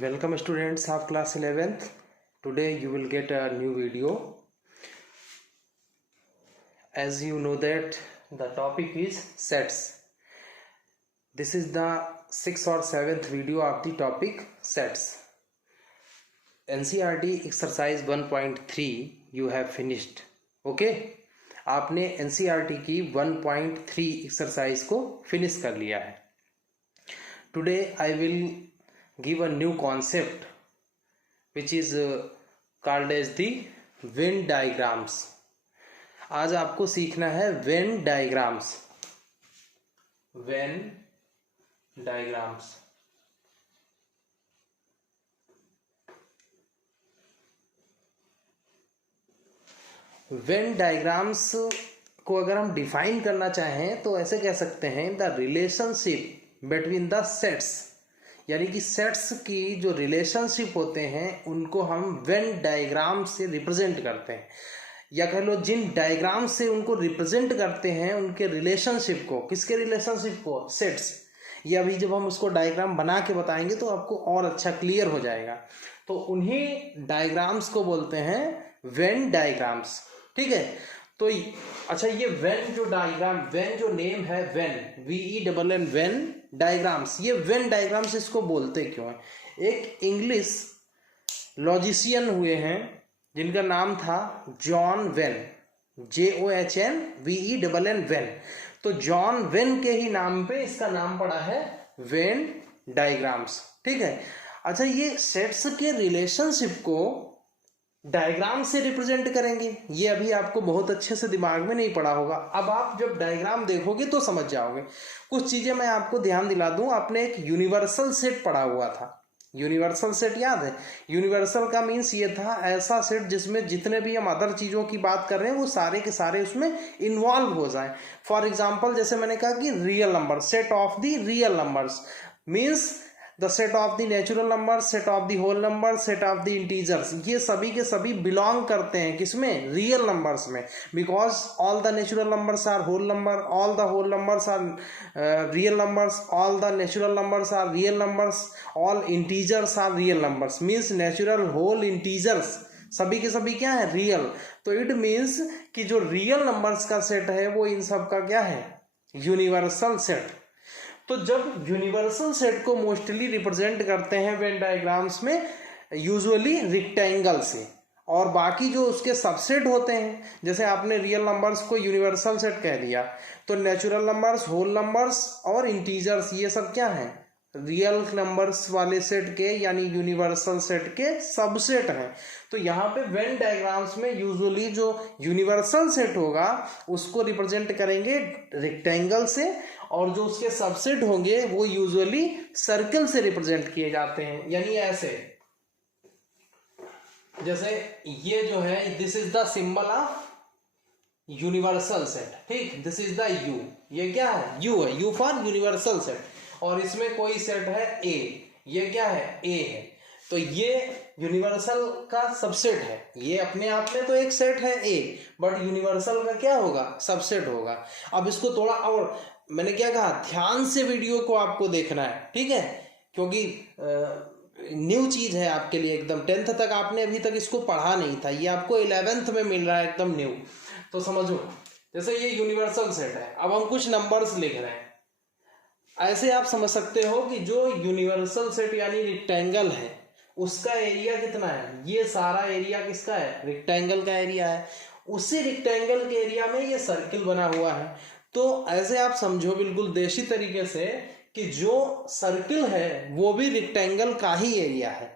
Welcome students of class 11th. Today you will get a new video. As you know that the topic is sets. This is the 6th or 7th video of the topic sets. NCERT exercise 1.3 you have finished. Okay? आपने NCERT की 1.3 exercise को finish कर लिया है. Today I will give a new concept which is called as the Venn diagrams. आज आपको सीखना है Venn diagrams. Venn diagrams. Venn diagrams को अगर हम डिफाइन करना चाहें तो ऐसे कह सकते हैं the relationship between the sets, यानी कि सेट्स की जो रिलेशनशिप होते हैं उनको हम वेन डायग्राम से रिप्रेजेंट करते हैं, या कह लो जिन डायग्राम से उनको रिप्रेजेंट करते हैं उनके रिलेशनशिप को. किसके रिलेशनशिप को? सेट्स. ये अभी जब हम उसको डायग्राम बना के बताएंगे तो आपको और अच्छा क्लियर हो जाएगा. तो उन्हीं डायग्राम्स को बोलते हैं वेन डायग्राम्स. ठीक है. तो अच्छा, ये वेन जो डायग्राम, वेन जो नेम है वेन, VENN, वेन डायग्राम्स, ये वेन डायग्राम्स इसको बोलते क्यों है? एक इंग्लिश लॉजिशियन हुए हैं जिनका नाम था जॉन वेन, JOHN वेन. तो जॉन वेन के ही नाम पे इसका नाम पड़ा है वेन डायग्राम्स. ठीक है. अच्छा, ये सेट्स के रिलेशनशिप को डायग्राम से रिप्रेजेंट करेंगे, ये अभी आपको बहुत अच्छे से दिमाग में नहीं पड़ा होगा. अब आप जब डायग्राम देखोगे तो समझ जाओगे. कुछ चीजें मैं आपको ध्यान दिला दूं. आपने एक यूनिवर्सल सेट पढ़ा हुआ था. यूनिवर्सल सेट याद है? यूनिवर्सल का मीन्स ये था ऐसा सेट जिसमें जितने भी हम अदर चीजों की बात कर रहे हैं वो सारे के सारे उसमें इन्वॉल्व हो जाएं. फॉर एग्जाम्पल, जैसे मैंने कहा कि real number, set of the real numbers means the set of the natural number, set of the whole number, set of the integers. ये सभी के सभी बिलोंग करते हैं किसमें? रियल नंबर्स में. Because all the natural numbers are whole number, all the whole numbers are real numbers, all the natural numbers are real numbers, all integers are real numbers. Means natural, whole, integers सभी के सभी क्या है? Real. तो it means कि जो real numbers का set है वो इन सब का क्या है? Universal set. तो जब यूनिवर्सल सेट को मोस्टली रिप्रेजेंट करते हैं वेन डायग्राम्स में यूजुअली रेक्टेंगल से, और बाकी जो उसके सबसेट होते हैं, जैसे आपने रियल नंबर्स को यूनिवर्सल सेट कह दिया, तो नेचुरल नंबर्स, होल नंबर्स और इंटीजर्स ये सब क्या है? रियल नंबर्स वाले सेट के यानी यूनिवर्सल सेट के सबसेट हैं. तो यहाँ पे वेन डायग्राम्स में यूजुअली जो यूनिवर्सल सेट होगा उसको रिप्रेजेंट करेंगे रेक्टेंगल से, और जो उसके सबसेट होंगे वो यूजुअली सर्कल से रिप्रेजेंट किए जाते हैं. यानी ऐसे, जैसे ये जो है, this is the symbol of universal set. ठीक, दिस इज द U. ये क्या है? U है. U for universal set. और इसमें कोई सेट है A. ये क्या है? A है. तो ये यूनिवर्सल का सबसेट है. ये अपने आप में तो एक सेट है A, बट यूनिवर्सल का क्या होगा? सबसेट होगा. अब इसको थोड़ा और, मैंने क्या कहा, ध्यान से वीडियो को आपको देखना है. ठीक है, क्योंकि न्यू चीज है आपके लिए एकदम. 10th तक आपने अभी तक इसको पढ़ा नहीं था, ये आपको 11th में मिल रहा है एकदम न्यू. तो समझो, जैसे ये यूनिवर्सल सेट है. अब हम कुछ नंबर्स लिख रहे हैं. ऐसे आप समझ सकते हो कि जो यूनिवर्सल सेट यानी रेक्टेंगल है उसका एरिया कितना है? ये सारा एरिया किसका है? रेक्टेंगल का एरिया है. उसी रेक्टेंगल के एरिया में ये सर्किल बना हुआ है. तो ऐसे आप समझो बिल्कुल देशी तरीके से कि जो सर्किल है वो भी रेक्टेंगल का ही एरिया है.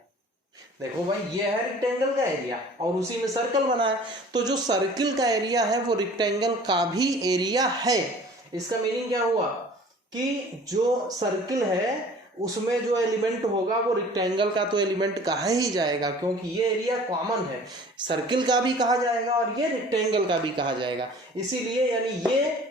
देखो भाई, ये है रेक्टेंगल का एरिया और उसी में सर्कल बना है. तो जो सर्किल का एरिया है वो रेक्टेंगल का भी एरिया है. इसका मीनिंग क्या हुआ कि जो सर्किल है उसमें जो एलिमेंट होगा वो रेक्टेंगल का तो एलिमेंट कहा ही जाएगा, क्योंकि ये एरिया कॉमन है. सर्किल का भी कहा जाएगा और ये रेक्टेंगल का भी कहा जाएगा. इसीलिए यानी ये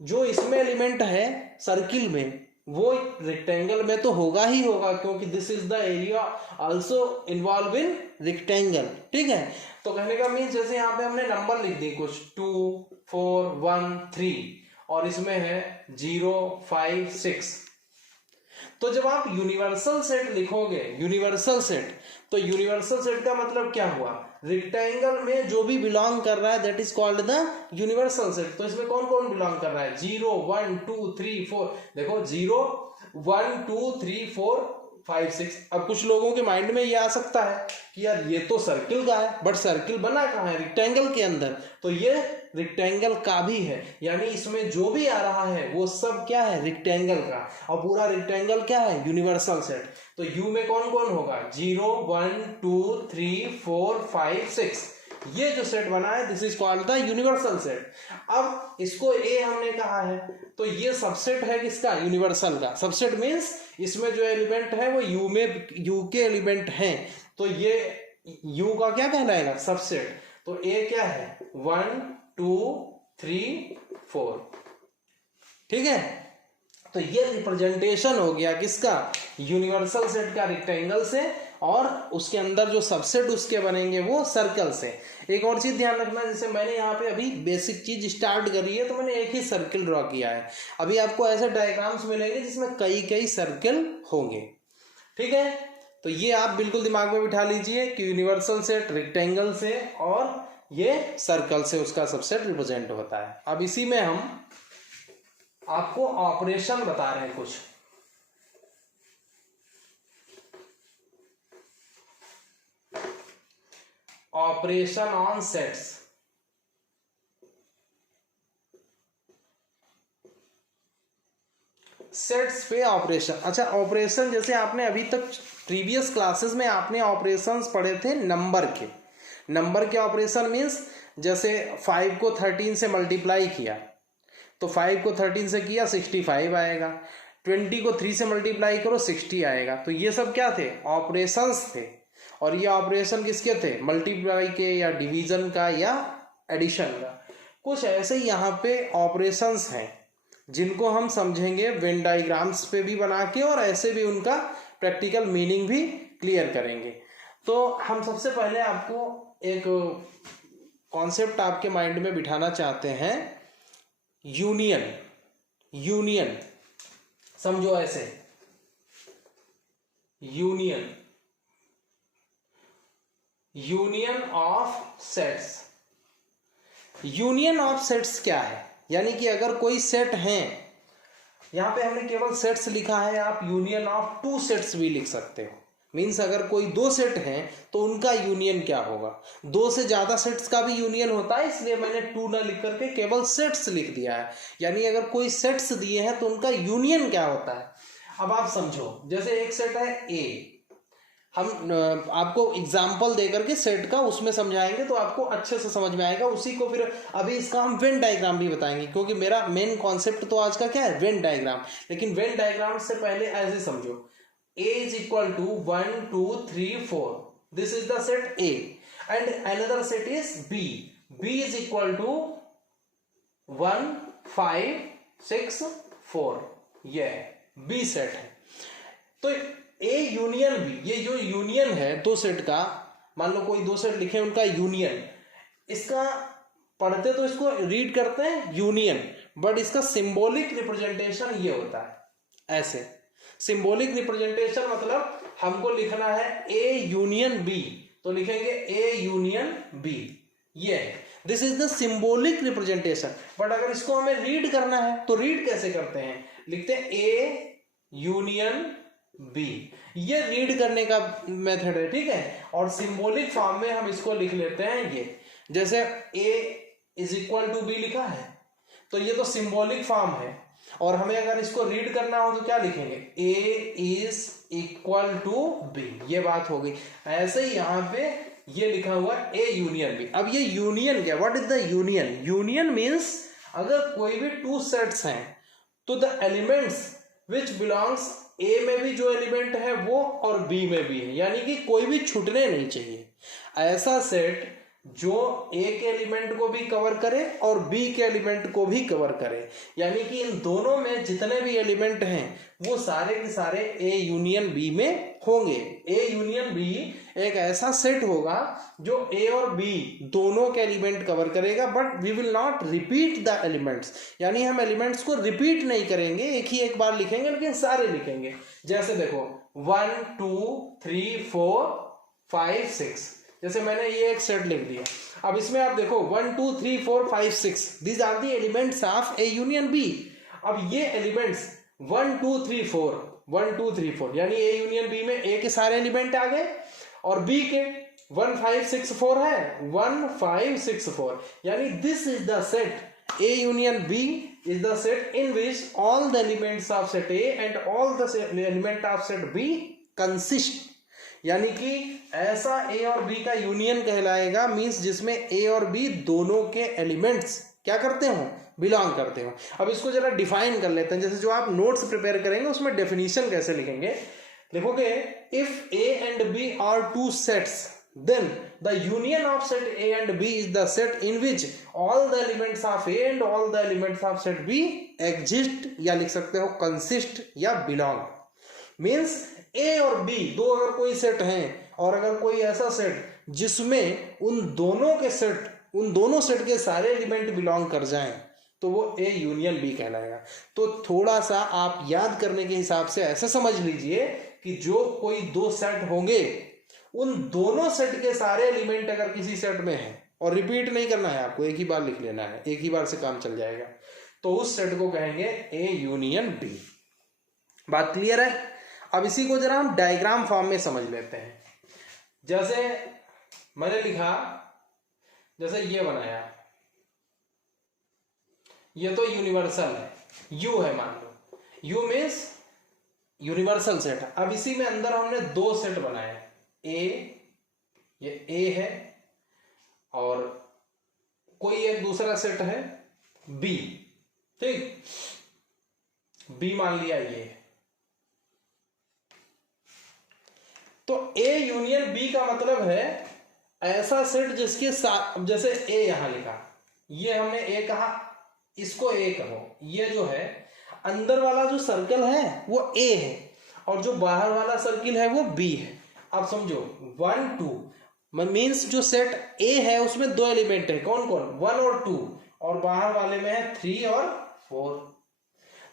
जो इसमें एलिमेंट है सर्किल में वो रेक्टेंगल में तो होगा ही होगा, क्योंकि this is the area also involve in rectangle. ठीक है. तो कहने का मीन्स, जैसे यहाँ पे हमने नंबर लिख दी कुछ 2, 4, 1, 3 और इसमें है 0, 5, 6. तो जब आप यूनिवर्सल सेट लिखोगे, यूनिवर्सल सेट, तो यूनिवर्सल सेट का मतलब क्या हुआ, रेक्टेंगल में जो भी बिलोंग कर रहा है that is called the universal set. तो इसमें कौन कौन बिलोंग कर रहा है, 0 1 2 3 4, देखो 0 1 2 3 4 5 6। अब कुछ लोगों के माइंड में ये आ सकता है कि यार ये तो सर्किल का है, बट सर्किल बना कहाँ है, रेक्टेंगल के अंदर, तो ये रेक्टेंगल का भी है, यानी इसमें जो भी आ रहा है वो सब क्या है, रेक्टेंगल का, और पूरा रेक्टेंगल क्या है, यूनिवर्सल सेट। तो यू में कौन कौन होगा, 0 1 2 3 4 5 6, ये जो सेट बना है this is called the universal set. अब इसको ए हमने कहा है, तो ये सबसेट है किसका, यूनिवर्सल का। सबसेट मीन्स इसमें जो एलिमेंट है वो यू में, यू के एलिमेंट हैं, तो ये यू का क्या कहलाएगा, सबसेट। तो ए क्या है, 1 2 3 4, ठीक है। तो ये रिप्रेजेंटेशन हो गया किसका, यूनिवर्सल सेट का, रेक्टेंगल से, और उसके अंदर जो सबसेट उसके बनेंगे वो सर्कल से। एक और चीज ध्यान रखना, जैसे मैंने यहाँ पे अभी बेसिक चीज स्टार्ट करी है, तो मैंने एक ही सर्किल ड्रॉ किया है। अभी आपको ऐसे डायग्राम्स मिलेंगे जिसमें कई कई सर्किल होंगे, ठीक है। तो ये आप बिल्कुल दिमाग में बिठा लीजिए कि यूनिवर्सल सेट रेक्टेंगल से और ये सर्कल से उसका सबसेट रिप्रेजेंट होता है। अब इसी में हम आपको ऑपरेशन बता रहे हैं कुछ। ऑपरेशन ऑन सेट्स, सेट्स पे ऑपरेशन। अच्छा, ऑपरेशन जैसे आपने अभी तक प्रीवियस क्लासेस में आपने ऑपरेशंस पढ़े थे नंबर के। नंबर के ऑपरेशन मीन्स जैसे 5 को 13 से मल्टीप्लाई किया, तो 5 को 13 से किया 65 आएगा, 20 को 3 से मल्टीप्लाई करो 60 आएगा। तो ये सब क्या थे, ऑपरेशंस थे। और ये ऑपरेशन किसके थे, मल्टीप्लाई के या डिवीजन का या एडिशन का। कुछ ऐसे यहाँ पे ऑपरेशंस हैं जिनको हम समझेंगे वेन डायग्राम्स पे भी बना के, और ऐसे भी उनका प्रैक्टिकल मीनिंग भी क्लियर करेंगे। तो हम सबसे पहले आपको एक कॉन्सेप्ट आपके माइंड में बिठाना चाहते हैं, यूनियन। यूनियन समझो ऐसे, union, union of sets. Union of sets क्या है, यानी कि अगर कोई सेट है, यहां पे हमने केवल सेट्स लिखा है, आप यूनियन ऑफ 2 सेट्स भी लिख सकते हो। मीन्स अगर कोई 2 सेट हैं तो उनका यूनियन क्या होगा। 2 से ज्यादा सेट्स का भी यूनियन होता है, इसलिए मैंने 2 ना लिख करके केवल सेट्स लिख दिया है। यानी अगर कोई सेट्स दिए हैं तो उनका यूनियन क्या होता है। अब आप समझो, जैसे एक सेट है ए, हम आपको एग्जाम्पल देकर के सेट का उसमें समझाएंगे तो आपको अच्छे से समझ में आएगा। उसी को फिर अभी इसका हम वेन डायग्राम भी बताएंगे, क्योंकि मेरा मेन कॉन्सेप्ट तो आज का क्या है, वेन डायग्राम। लेकिन वेन डायग्राम से पहले ऐसे समझो, A is equal to 1 2 3 4, this is the set A, and another set is B. B is equal to 1 5 6 4, ये B सेट है। तो A यूनियन B, ये जो यूनियन है 2 सेट का, मान लो कोई 2 सेट लिखे उनका यूनियन, इसका पढ़ते तो इसको रीड करते हैं यूनियन, बट इसका सिंबॉलिक रिप्रेजेंटेशन ये होता है ऐसे। सिंबॉलिक रिप्रेजेंटेशन मतलब हमको लिखना है A यूनियन B, तो लिखेंगे A यूनियन B, ये है, this is the symbolic representation. But अगर इसको हमें रीड करना है तो रीड कैसे करते हैं, लिखते हैं A यूनियन B, ये रीड करने का मेथड है, ठीक है। और सिंबॉलिक फॉर्म में हम इसको लिख लेते हैं ये, जैसे A is equal to B लिखा है, तो ये तो सिंबॉलिक फॉर्म है। और हमें अगर इसको रीड करना हो तो क्या लिखेंगे, A is equal to B, ये बात हो गई। ऐसे ही यहाँ पे ये लिखा हुआ A यूनियन B। अब ये यूनियन क्या, what is the union. Union means अगर कोई भी 2 सेट्स हैं तो the elements which belongs, A में भी जो एलिमेंट है वो और B में भी है, यानी कि कोई भी छूटने नहीं चाहिए। ऐसा सेट जो ए के एलिमेंट को भी कवर करे और बी के एलिमेंट को भी कवर करे, यानी कि इन दोनों में जितने भी एलिमेंट हैं वो सारे के सारे ए यूनियन बी में होंगे। ए यूनियन बी एक ऐसा सेट होगा जो ए और बी दोनों के एलिमेंट कवर करेगा, but we will not repeat the elements, यानी हम एलिमेंट्स को रिपीट नहीं करेंगे, एक बार लिखेंगे लेकिन सारे लिखेंगे। जैसे देखो 1 2 3 4 5 6, जैसे मैंने ये एक सेट लिख दिया। अब इसमें आप देखो 1 2 3 4 5 6 these are the elements of A union B. अब ये एलिमेंट्स 1 2 3 4 1 2 3 4 यानी ए यूनियन बी में ए के सारे एलिमेंट आ गए, और बी के 1 5 6 4 है 1 5 6 4, यानी this is the set A union B is the set in which all the elements of set A and all the element of set B consist, यानी कि ऐसा ए और बी का यूनियन कहलाएगा, मींस जिसमें ए और बी दोनों के एलिमेंट्स क्या करते हो, बिलोंग करते हो। अब इसको जरा डिफाइन कर लेते हैं, जैसे जो आप नोट्स प्रिपेयर करेंगे उसमें डेफिनेशन कैसे लिखेंगे, लिखोगे if A and B are two sets then the union of set A and B is the set in which all the elements of A and all the elements of set B exist, या लिख सकते हो consist या belong। Means A और B दो अगर कोई set हैं और अगर कोई ऐसा सेट जिसमें उन दोनों सेट के सारे एलिमेंट बिलोंग कर जाएं तो वो ए यूनियन बी कहलाएगा। तो थोड़ा सा आप याद करने के हिसाब से ऐसे समझ लीजिए कि जो कोई दो सेट होंगे उन दोनों सेट के सारे एलिमेंट अगर किसी सेट में है, और रिपीट नहीं करना है आपको, एक ही बार लिख लेना है, एक ही बार से काम चल जाएगा, तो उस सेट को कहेंगे ए यूनियन बी। बात क्लियर है? अब इसी को जरा हम डायग्राम फॉर्म में समझ लेते हैं। जैसे मैंने लिखा, जैसे ये बनाया, ये तो यूनिवर्सल है, यू है मान लो, यू मीन्स यूनिवर्सल सेट। अब इसी में अंदर हमने दो सेट बनाए, ये ए है और कोई एक दूसरा सेट है बी, ठीक, बी मान लिया ये। तो ए यूनियन बी का मतलब है ऐसा सेट जिसके साथ, जैसे ए यहां लिखा, ये हमने ए कहा, इसको ए कहो, ये जो है अंदर वाला जो सर्कल है वो ए है और जो बाहर वाला सर्किल है वो बी है। अब समझो 1 2 मीन्स जो सेट ए है उसमें दो एलिमेंट है, कौन कौन, 1 और 2, और बाहर वाले में है 3 और 4।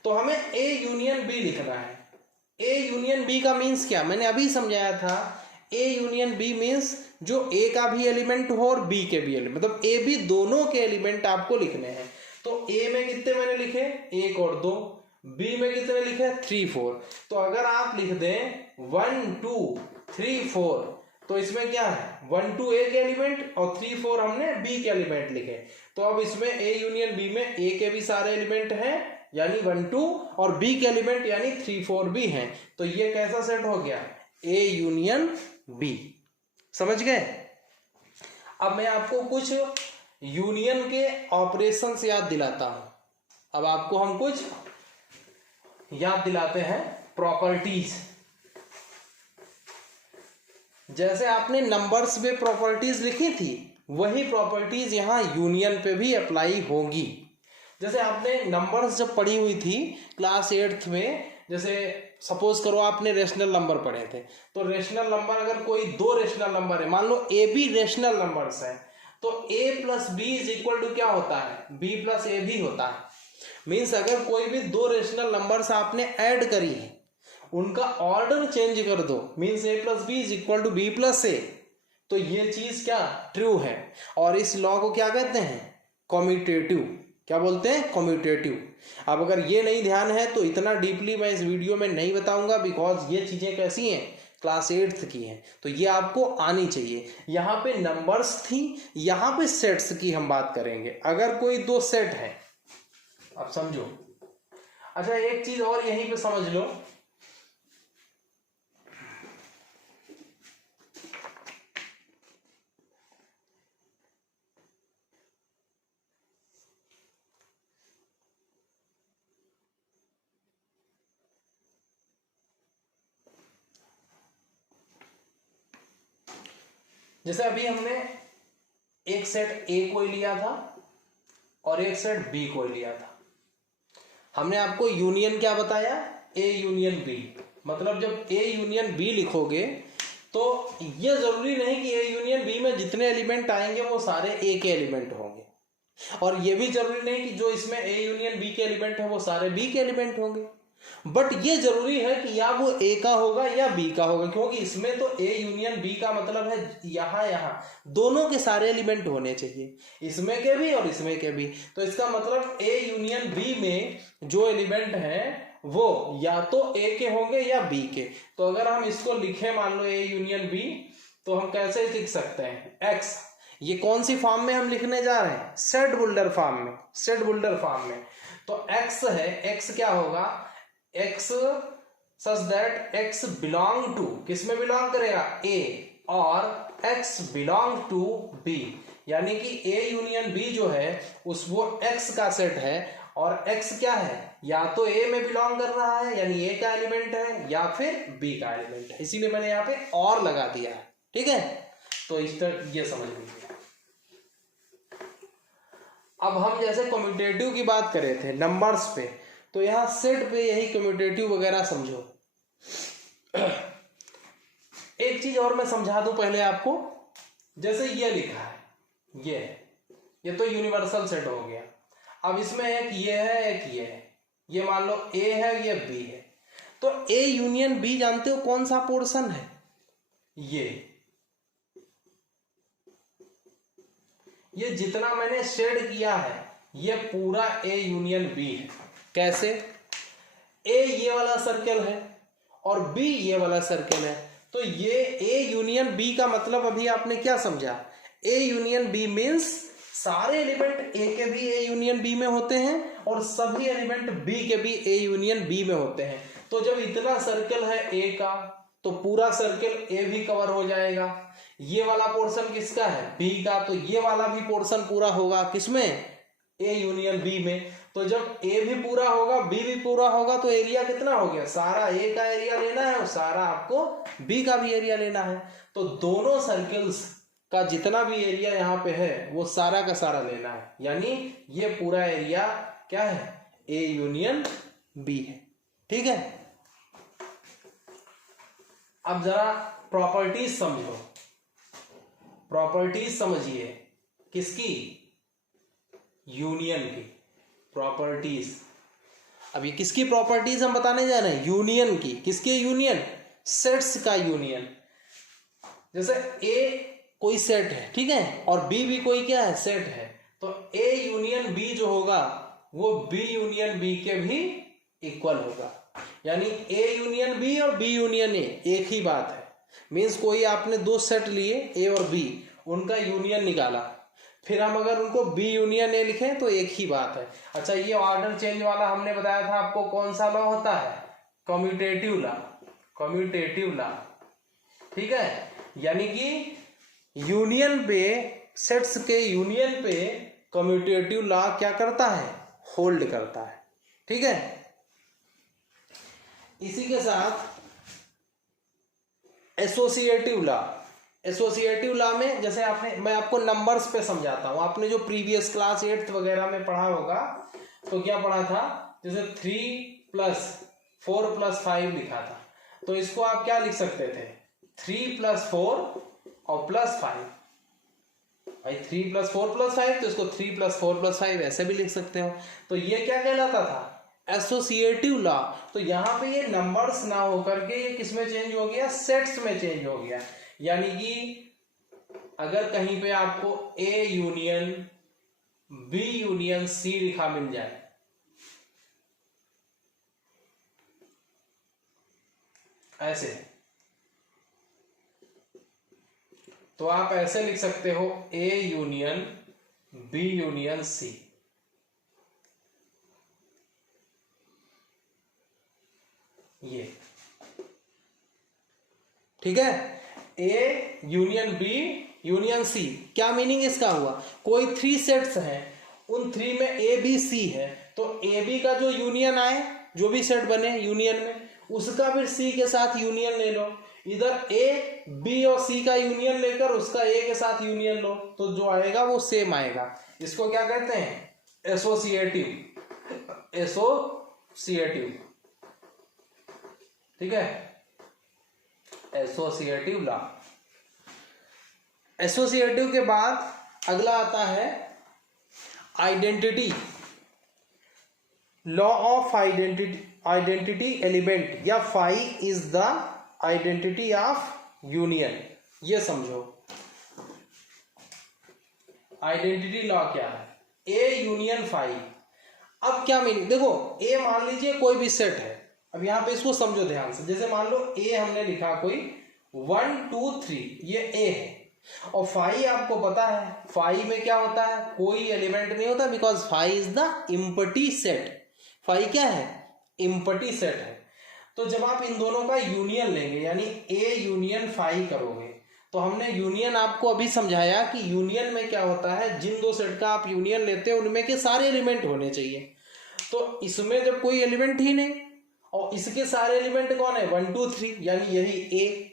तो हमें ए यूनियन बी लिखना है। ए यूनियन बी का मीन्स क्या, मैंने अभी समझाया था, ए यूनियन बी मीन्स जो ए का भी एलिमेंट हो और बी के भी एलिमेंट, मतलब ए बी दोनों के एलिमेंट आपको लिखने हैं। तो ए में कितने मैंने लिखे, 1 और 2, बी में कितने लिखे, 3 4। तो अगर आप लिख दें 1 2 3 4, तो इसमें क्या है, 1 2 ए के एलिमेंट और 3 4 हमने बी के एलिमेंट लिखे। तो अब इसमें ए यूनियन बी में ए के भी सारे एलिमेंट हैं यानी 1 2, और बी के एलिमेंट यानी 3 4 भी हैं। तो ये कैसा सेट हो गया, ए यूनियन बी। समझ गए? अब मैं आपको कुछ यूनियन के ऑपरेशंस याद दिलाता हूं। अब आपको हम कुछ याद दिलाते हैं प्रॉपर्टीज। जैसे आपने नंबर्स में प्रॉपर्टीज लिखी थी, वही प्रॉपर्टीज यहां यूनियन पे भी अप्लाई होगी। जैसे आपने नंबर्स जब पढ़ी हुई थी क्लास 8th में, जैसे सपोज करो आपने रेशनल नंबर पढ़े थे, तो रेशनल नंबर अगर कोई दो रेशनल नंबर है, मान लो ए बी रेशनल नंबर्स है, तो a plus B is equal to क्या होता है, b प्लस ए भी होता है। मीन्स अगर कोई भी दो रेशनल नंबर्स आपने ऐड करी है, उनका ऑर्डर चेंज कर दो, means a plus B is equal to B plus A, तो ये चीज क्या, ट्रू है। और इस लॉ को क्या कहते हैं, कॉम्यूटेटिव। क्या बोलते हैं, कॉम्यूटेटिव। अब अगर ये नहीं ध्यान है तो इतना डीपली मैं इस वीडियो में नहीं बताऊंगा, बिकॉज ये चीजें कैसी हैं, क्लास 8th की हैं, तो ये आपको आनी चाहिए। यहाँ पे नंबर्स थी, यहाँ पे सेट्स की हम बात करेंगे। अगर कोई दो सेट है, अब समझो। अच्छा एक चीज और यहीं पे समझ लो, जैसे अभी हमने एक सेट ए कोई लिया था और एक सेट बी कोई लिया था। हमने आपको यूनियन क्या बताया, ए यूनियन बी। मतलब जब ए यूनियन बी लिखोगे तो ये जरूरी नहीं कि ए यूनियन बी में जितने एलिमेंट आएंगे वो सारे ए के एलिमेंट होंगे, और ये भी जरूरी नहीं कि जो इसमें ए यूनियन बी के एलिमेंट है वो सारे बी के एलिमेंट होंगे। बट ये जरूरी है कि या वो ए का होगा या बी का होगा, क्योंकि इसमें तो ए यूनियन बी का मतलब है यहां दोनों के सारे एलिमेंट होने चाहिए, इसमें के भी और इसमें के भी। तो इसका मतलब ए यूनियन बी में जो एलिमेंट है वो या तो ए के होंगे या बी के। तो अगर हम इसको लिखें मान लो ए यूनियन बी, तो हम कैसे लिख सकते हैं, एक्स। ये कौन सी फॉर्म में हम लिखने जा रहे हैं, सेट बुल्डर फॉर्म में, सेट बुल्डर फॉर्म में। तो एक्स है, एक्स क्या होगा, X such that X belong to, किस में बिलोंग करेगा, ए, और एक्स बिलोंग टू बी। यानी कि ए यूनियन बी जो है उस वो एक्स का सेट है, और एक्स क्या है, या तो ए में बिलोंग कर रहा है यानी ए का एलिमेंट है, या फिर बी का एलिमेंट है। इसीलिए मैंने यहाँ पे और लगा दिया है, ठीक है। तो इस तरह ये समझ लीजिए। अब हम जैसे कम्यूटेटिव की बात कर रहे थे नंबर्स पे, तो यहां सेट पे यही कम्यूटेटिव वगैरह समझो। एक चीज और मैं समझा दूं पहले आपको, जैसे ये लिखा है, ये तो यूनिवर्सल सेट हो गया। अब इसमें एक ये है, एक ये है, ये मान लो ए है, ये बी है। तो ए यूनियन बी जानते हो कौन सा पोर्शन है, ये जितना मैंने शेड किया है ये पूरा ए यूनियन बी है। कैसे, ए ये वाला सर्कल है और बी ये वाला सर्कल है, तो ये ए यूनियन बी का मतलब अभी आपने क्या समझा, ए यूनियन बी मीन्स सारे एलिमेंट ए के भी ए यूनियन बी में होते हैं और सभी एलिमेंट बी के भी ए यूनियन बी में होते हैं। तो जब इतना सर्कल है ए का, तो पूरा सर्कल ए भी कवर हो जाएगा। ये वाला पोर्शन किसका है, बी का, तो ये वाला भी पोर्शन पूरा होगा किसमें, ए यूनियन बी में। तो जब ए भी पूरा होगा बी भी पूरा होगा, तो एरिया कितना हो गया, सारा ए का एरिया लेना है और सारा आपको बी का भी एरिया लेना है। तो दोनों सर्कल्स का जितना भी एरिया यहाँ पे है वो सारा का सारा लेना है, यानी ये पूरा एरिया क्या है, ए यूनियन बी है, ठीक है। अब जरा प्रॉपर्टीज समझो, प्रॉपर्टीज समझिए किसकी, यूनियन की प्रॉपर्टीज। अब ये किसकी प्रॉपर्टीज हम बताने जा रहे हैं, यूनियन की। किसकी यूनियन, सेट्स का यूनियन। जैसे ए कोई सेट है, ठीक है, और बी भी कोई क्या है, सेट है, तो ए यूनियन बी जो होगा वो बी यूनियन बी के भी इक्वल होगा। यानी ए यूनियन बी और बी यूनियन ए एक ही बात है। मीन्स कोई आपने दो सेट लिए ए और बी, उनका यूनियन निकाला, फिर हम अगर उनको बी यूनियन ए लिखें तो एक ही बात है। अच्छा, ये ऑर्डर चेंज वाला हमने बताया था आपको, कौन सा लॉ होता है, कम्यूटेटिव लॉ, कम्यूटेटिव लॉ, ठीक है। यानी कि यूनियन पे, सेट्स के यूनियन पे कम्यूटेटिव लॉ क्या करता है, होल्ड करता है, ठीक है। इसी के साथ एसोसिएटिव लॉ, एसोसिएटिव लॉ में जैसे आपने, मैं आपको नंबर्स पे समझाता हूं। आपने जो प्रीवियस क्लास 8th वगैरह में पढ़ा होगा तो क्या पढ़ा था, जैसे 3 + 4 + 5 लिखा था, तो इसको आप क्या लिख सकते थे, 3 + 4 और +5। भाई 3 + 4 + 5, तो इसको 3 + 4 + 5 ऐसे भी लिख सकते हो। तो ये क्या कहलाता था, एसोसिएटिव लॉ। तो यहां पे ये नंबर्स ना होकर के ये किस में चेंज हो गया, सेट्स में चेंज हो गया। यानी कि अगर कहीं पे आपको A union B union C लिखा मिल जाए, ऐसे, तो आप ऐसे लिख सकते हो, A union B union C. ये ठीक है, A union B union C. क्या मीनिंग इसका हुआ, कोई 3 सेट्स हैं, उन 3 में ए बी सी है, तो ए बी का जो यूनियन आए, जो भी सेट बने यूनियन में, उसका फिर सी के साथ यूनियन ले लो। इधर ए बी और सी का यूनियन लेकर उसका ए के साथ यूनियन लो तो जो आएगा वो सेम आएगा। इसको क्या कहते हैं? एसोसिएटिव। एसोसिएटिव, ठीक है, एसोसिएटिव लॉ। एसोसिएटिव के बाद अगला आता है identity, law of identity element, या phi is the identity of union. ये समझो आइडेंटिटी लॉ क्या है? A union phi. अब क्या मीनिंग, देखो ए मान लीजिए कोई भी सेट है। अब यहां पे इसको समझो ध्यान से, जैसे मान लो ए हमने लिखा कोई 1 2 3, ये ए है, और फाई आपको पता है फाई में क्या होता है, कोई एलिमेंट नहीं होता, because phi is the empty set. Phi क्या है? इम्पटी सेट है। तो जब आप इन दोनों का यूनियन लेंगे यानी ए यूनियन फाई करोगे, तो हमने यूनियन आपको अभी समझाया कि यूनियन में क्या होता है, जिन दो सेट का आप यूनियन लेते हैं उनमें के सारे एलिमेंट होने चाहिए। तो इसमें जब कोई एलिमेंट ही नहीं और इसके सारे एलिमेंट कौन है, 1 2 3, यानी यही ए,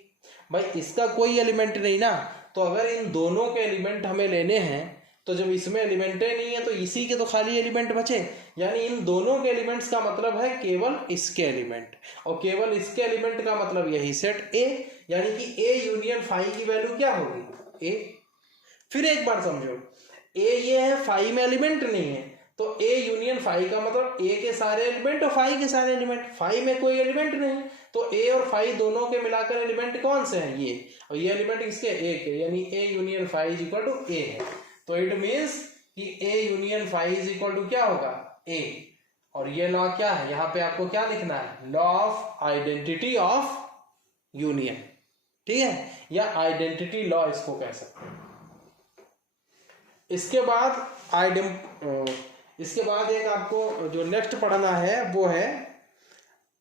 भाई इसका कोई एलिमेंट नहीं ना, तो अगर इन दोनों के एलिमेंट हमें लेने हैं तो जब इसमें एलिमेंट नहीं है तो इसी के तो खाली एलिमेंट बचे, यानी इन दोनों के एलिमेंट्स का मतलब है केवल इसके एलिमेंट, और केवल इसके एलिमेंट का मतलब यही सेट ए, यानी कि ए यूनियन फाई की वैल्यू क्या होगी, ए। फिर एक बार समझो, ए ये है, फाई में एलिमेंट नहीं है, तो ए यूनियन फाई का मतलब ए के सारे एलिमेंट और फाई के सारे एलिमेंट। फाई में कोई एलिमेंट नहीं, तो ए और फाई दोनों के मिलाकर एलिमेंट कौन से हैं, ये, और ये एलिमेंट इसके ए के, यानी A union phi is equal to A है। तो इट मीन्स कि A union phi is equal to क्या होगा, ए। और ये लॉ क्या है, यहां पे आपको क्या लिखना है, law of identity of union, ठीक है, या आइडेंटिटी लॉ इसको कह सकते हैं। इसके बाद एक आपको जो नेक्स्ट पढ़ना है वो है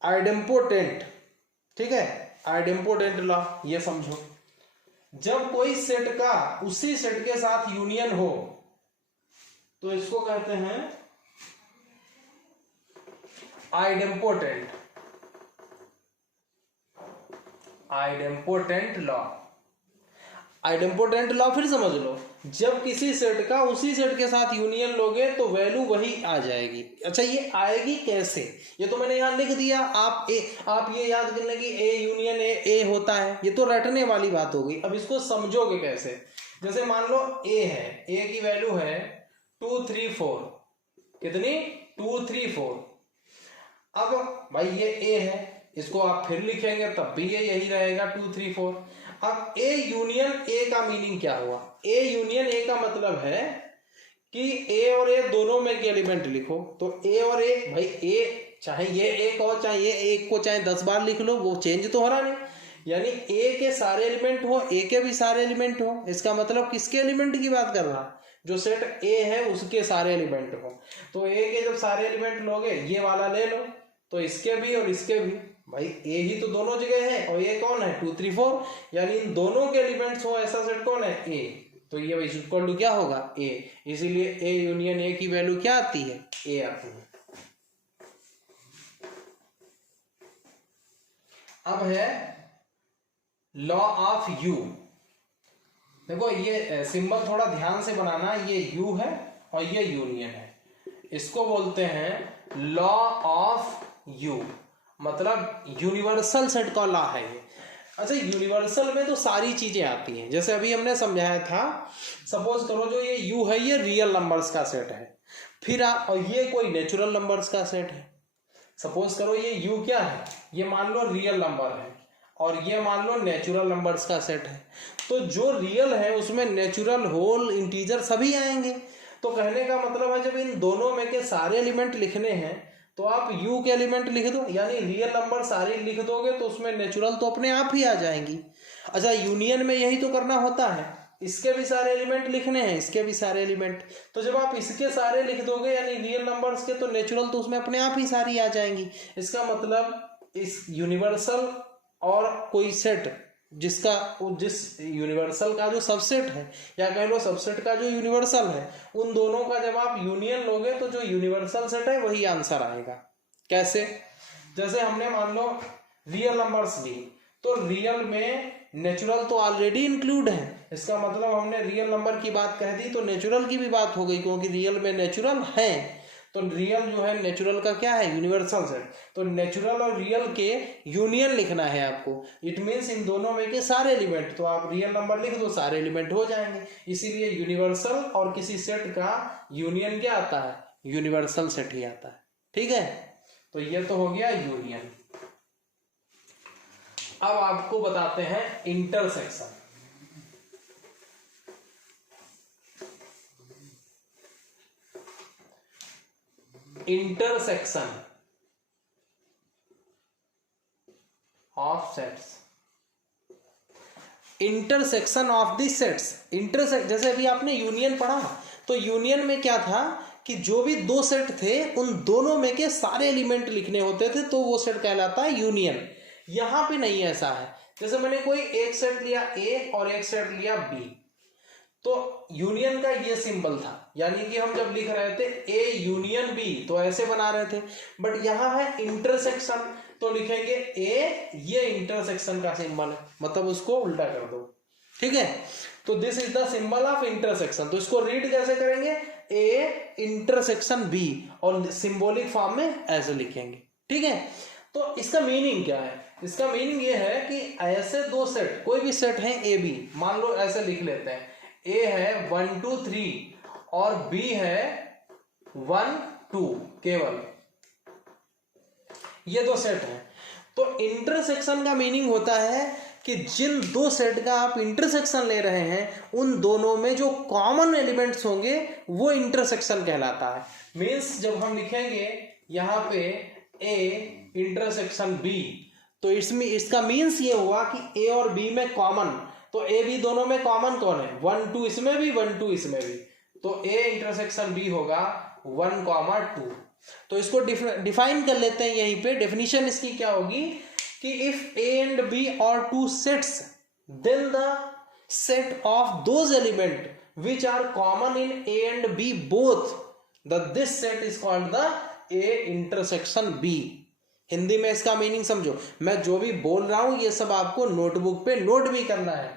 आइडेम्पोटेंट, ठीक है, आइडेम्पोटेंट लॉ। ये समझो, जब कोई सेट का उसी सेट के साथ यूनियन हो तो इसको कहते हैं idempotent, idempotent law. Idempotent law फिर समझ लो, जब किसी सेट का उसी सेट के साथ यूनियन लोगे तो वैल्यू वही आ जाएगी। अच्छा, ये आएगी कैसे, ये तो मैंने यहां लिख दिया, आप ये याद कर लें कि ए यूनियन ए होता है, ये तो रटने वाली बात हो गई। अब इसको समझोगे कैसे, जैसे मान लो ए है, ए की वैल्यू है 2 3 4, कितनी, 2 3 4। अब भाई ये ए है, इसको आप फिर लिखेंगे तब भी ये यही रहेगा 2 3 4। अब ए यूनियन ए का मीनिंग क्या हुआ, ए यूनियन ए का मतलब है कि ए और ए दोनों में के एलिमेंट लिखो, तो ए और ए, भाई ए चाहे ये एक हो, चाहे ये एक को चाहे 10 बार लिख लो, वो चेंज तो हो रहा नहीं, यानी ए के सारे एलिमेंट हो, ए के भी सारे एलिमेंट हो। इसका मतलब किसके एलिमेंट की बात कर रहा है, जो सेट ए है उसके सारे एलिमेंट हो। तो ए के जब सारे एलिमेंट लोगे, ये वाला ले लो, तो इसके भी और इसके भी, भाई ए ही तो दोनों जगह है, और ये कौन है 2 3 4, यानी इन दोनों के एलिमेंट्स हो ऐसा सेट कौन है, ए। तो ये इक्वल टू क्या होगा, ए। इसीलिए ए यूनियन ए की वैल्यू क्या आती है, ए आती है। अब है लॉ ऑफ यू। देखो ये सिंबल थोड़ा ध्यान से बनाना, ये यू है और ये यूनियन है, इसको बोलते हैं लॉ ऑफ यू, मतलब यूनिवर्सल सेट का लॉ है ये। अच्छा, यूनिवर्सल में तो सारी चीजें आती हैं, जैसे अभी हमने समझाया था, सपोज करो जो ये यू है ये रियल नंबर्स का सेट है, फिर और ये कोई नेचुरल नंबर्स का सेट है। सपोज करो ये यू क्या है, ये मान लो रियल नंबर है और ये मान लो नेचुरल नंबर्स का सेट है। तो जो रियल है उसमें नेचुरल, होल, इंटीजर सभी आएंगे। तो कहने का मतलब है जब इन दोनों में के सारे एलिमेंट लिखने हैं तो आप u के एलिमेंट लिख दो, यानी रियल नंबर सारे लिख दोगे तो उसमें नेचुरल तो अपने आप ही आ जाएंगी। अच्छा, यूनियन में यही तो करना होता है, इसके भी सारे एलिमेंट लिखने हैं, इसके भी सारे एलिमेंट, तो जब आप इसके सारे लिख दोगे यानी रियल नंबर्स के, तो नेचुरल तो उसमें अपने आप ही सारी आ जाएंगी। इसका मतलब इस यूनिवर्सल और कोई सेट जिस यूनिवर्सल का जो सबसेट है, या कह लो सबसेट का जो यूनिवर्सल है, उन दोनों का जब आप यूनियन लोगे तो जो यूनिवर्सल सेट है वही आंसर आएगा। कैसे, जैसे हमने मान लो रियल नंबर्स ली, तो रियल में नेचुरल तो ऑलरेडी इंक्लूड है, इसका मतलब हमने रियल नंबर की बात कह दी तो नेचुरल की भी बात हो गई, क्योंकि रियल में नेचुरल है। तो रियल जो है नेचुरल का क्या है, यूनिवर्सल सेट। तो नेचुरल और रियल के यूनियन लिखना है आपको। इट मीन्स इन दोनों में के सारे एलिमेंट, तो आप रियल नंबर लिख दो, सारे एलिमेंट हो जाएंगे। इसीलिए यूनिवर्सल और किसी सेट का यूनियन क्या आता है, यूनिवर्सल सेट ही आता है। ठीक है, तो ये तो हो गया यूनियन। अब आपको बताते हैं intersection. Intersection of sets, intersection of the sets. जैसे अभी आपने यूनियन पढ़ा, तो यूनियन में क्या था कि जो भी दो सेट थे उन दोनों में के सारे एलिमेंट लिखने होते थे, तो वो सेट कहलाता है यूनियन। यहां पे नहीं ऐसा है। जैसे मैंने कोई एक सेट लिया ए और एक सेट लिया बी, तो यूनियन का ये सिंबल था, यानी कि हम जब लिख रहे थे ए यूनियन बी तो ऐसे बना रहे थे। बट यहां है इंटरसेक्शन, तो लिखेंगे ए, ये इंटरसेक्शन का सिंबल है, मतलब उसको उल्टा कर दो। ठीक है, तो this is the symbol of intersection. तो इसको रीड कैसे करेंगे, ए इंटरसेक्शन बी, और सिंबॉलिक फॉर्म में ऐसे लिखेंगे। ठीक है, तो इसका मीनिंग क्या है, इसका मीनिंग ये है कि ऐसे दो सेट, कोई भी सेट है ए बी, मान लो ऐसे लिख लेते हैं, ए है 1 2 3 और बी है 1 2, केवल ये दो सेट है। तो इंटरसेक्शन का मीनिंग होता है कि जिन दो सेट का आप इंटरसेक्शन ले रहे हैं उन दोनों में जो कॉमन एलिमेंट्स होंगे वो इंटरसेक्शन कहलाता है। मीन्स जब हम लिखेंगे यहां पे ए इंटरसेक्शन बी, तो इसमें इसका मीन्स ये हुआ कि ए और बी में कॉमन, तो ए बी दोनों में कॉमन कौन है, 1 2 इसमें भी 1 2 इसमें भी, तो ए इंटरसेक्शन बी होगा 1 2। तो इसको डिफाइन कर लेते हैं यहीं पे। डेफिनेशन इसकी क्या होगी कि if A and B are two sets then the set of those element which are common in A and B both, this set is called the A intersection B. Hindi में इसका मीनिंग समझो, मैं जो भी बोल रहा हूं ये सब आपको नोटबुक पे नोट भी करना है।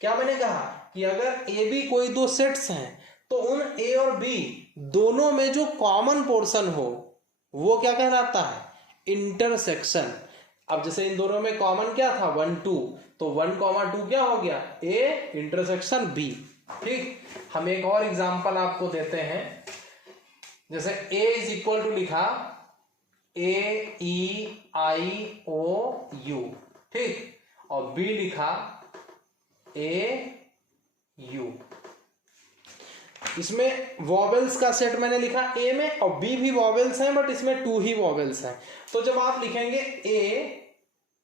क्या मैंने कहा कि अगर ए बी कोई दो सेट्स हैं तो उन ए और बी दोनों में जो कॉमन पोर्शन हो वो क्या कहलाता है, इंटरसेक्शन। अब जैसे इन दोनों में कॉमन क्या था 1 2, तो 1 2 क्या हो गया, ए इंटरसेक्शन बी। ठीक, हम एक और एग्जांपल आपको देते हैं। जैसे ए इज इक्वल टू लिखा ए ई आई ओ यू, ठीक, और बी लिखा ए यू। इसमें वॉवेल्स का सेट मैंने लिखा ए में, और बी भी वॉवेल्स हैं बट इसमें 2 ही वॉवेल्स हैं। तो जब आप लिखेंगे ए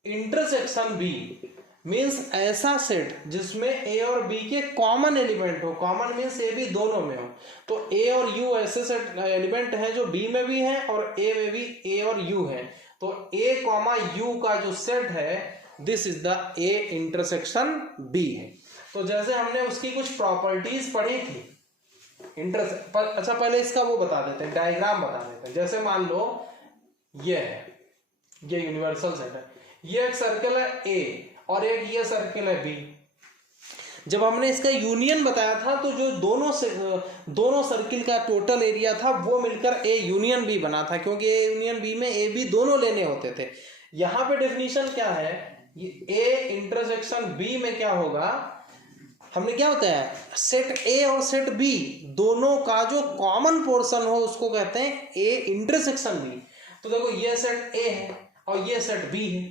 इंटरसेक्शन बी, मीन्स ऐसा सेट जिसमें ए और बी के कॉमन एलिमेंट हो, कॉमन मीन्स ए बी दोनों में हो। तो ए और यू ऐसे सेट एलिमेंट हैं जो बी में भी हैं और ए में भी ए और यू है। तो ए कॉमा यू का जो सेट है this is the A intersection B है। तो जैसे हमने उसकी कुछ प्रॉपर्टीज पढ़ी थी अच्छा पहले इसका वो बता देते हैं, डायग्राम बता देते हैं। जैसे मान लो ये है, ये यूनिवर्सल सेट है, ये एक सर्कल है ए और एक ये सर्कल है बी। जब हमने इसका यूनियन बताया था तो जो दोनों सर्किल का टोटल एरिया था वो मिलकर ए यूनियन बी बना था, क्योंकि ए यूनियन बी में ए बी दोनों लेने होते थे। यहां पे डेफिनेशन क्या है, ए इंटरसेक्शन बी में क्या होगा, हमने क्या बताया, सेट ए और सेट बी दोनों का जो कॉमन पोर्शन हो उसको कहते हैं ए इंटरसेक्शन बी। तो देखो ये सेट ए है और ये सेट बी है,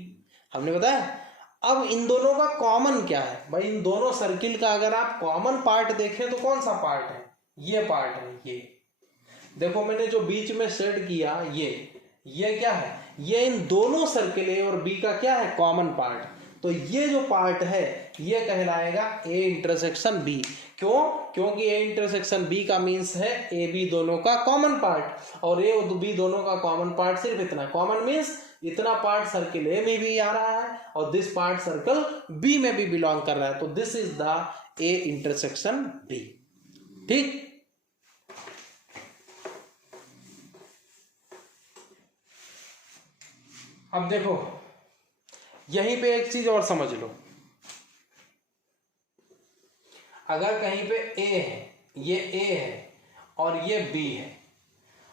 हमने बताया। अब इन दोनों का कॉमन क्या है भाई, इन दोनों सर्किल का अगर आप कॉमन पार्ट देखें तो कौन सा पार्ट है, ये पार्ट है। ये देखो मैंने जो बीच में सेट किया ये क्या है, ये इन दोनों सर्किल ए और बी का क्या है, कॉमन पार्ट। तो ये जो पार्ट है ये कहलाएगा ए इंटरसेक्शन बी। क्यों, क्योंकि ए इंटरसेक्शन बी का मीन्स है ए बी दोनों का कॉमन पार्ट, और ए और बी दोनों का कॉमन पार्ट सिर्फ इतना, कॉमन मीन्स इतना पार्ट सर्किल ए में भी आ रहा है और दिस पार्ट सर्कल बी में भी बिलोंग कर रहा है। तो this is the A intersection B. ठीक, अब देखो यहीं पे एक चीज और समझ लो, अगर कहीं पे ए है, ये ए है और ये बी है,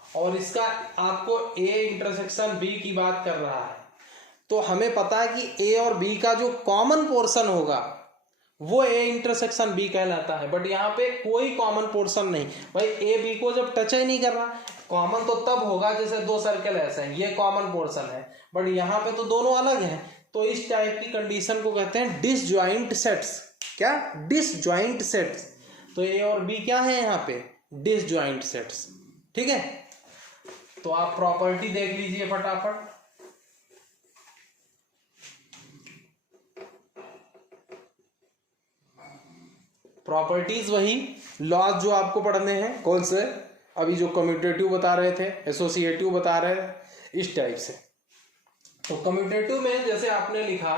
और इसका आपको ए इंटरसेक्शन बी की बात कर रहा है, तो हमें पता है कि ए और बी का जो कॉमन पोर्शन होगा वो ए इंटरसेक्शन बी कहलाता है। बट यहाँ पे कोई कॉमन पोर्शन नहीं भाई, ए बी को जब टच ही नहीं कर रहा, कॉमन तो तब होगा जैसे दो सर्कल ऐसे हैं, ये कॉमन पोर्शन है, बट यहाँ पे तो दोनों अलग हैं। तो इस टाइप की कंडीशन को कहते हैं डिसजॉइंट सेट्स। क्या? Disjoint sets. तो ए और बी क्या है यहाँ पे? Disjoint sets. ठीक है, तो आप प्रॉपर्टी देख लीजिए फटाफट। प्रॉपर्टीज वही लॉज जो आपको पढ़ने हैं, कौन से? अभी जो कम्यूटेटिव बता रहे थे, एसोसिएटिव बता रहे थे, इस टाइप से। तो कम्यूटेटिव में जैसे आपने लिखा,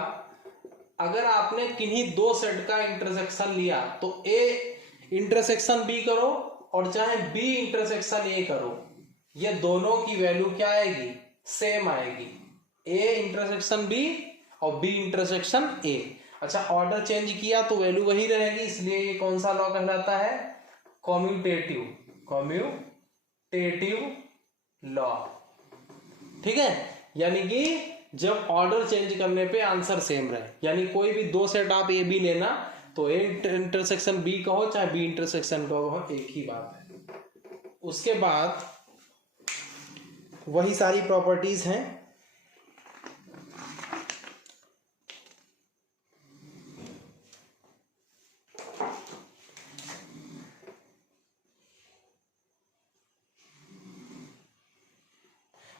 अगर आपने किन्हीं दो सेट का इंटरसेक्शन लिया तो ए इंटरसेक्शन बी करो और चाहे बी इंटरसेक्शन ए करो, ये दोनों की वैल्यू क्या आएगी? सेम आएगी। ए इंटरसेक्शन बी और बी इंटरसेक्शन ए। अच्छा, ऑर्डर चेंज किया तो वैल्यू वही रहेगी, इसलिए ये कौन सा लॉ कहलाता है? कम्यूटेटिव। Commutative law. ठीक है, यानी कि जब ऑर्डर चेंज करने पे आंसर सेम रहे, यानी कोई भी दो सेट आप ए बी लेना तो ए इंटरसेक्शन बी कहो चाहे बी इंटरसेक्शन कहो, एक ही बात है। उसके बाद वही सारी प्रॉपर्टीज हैं।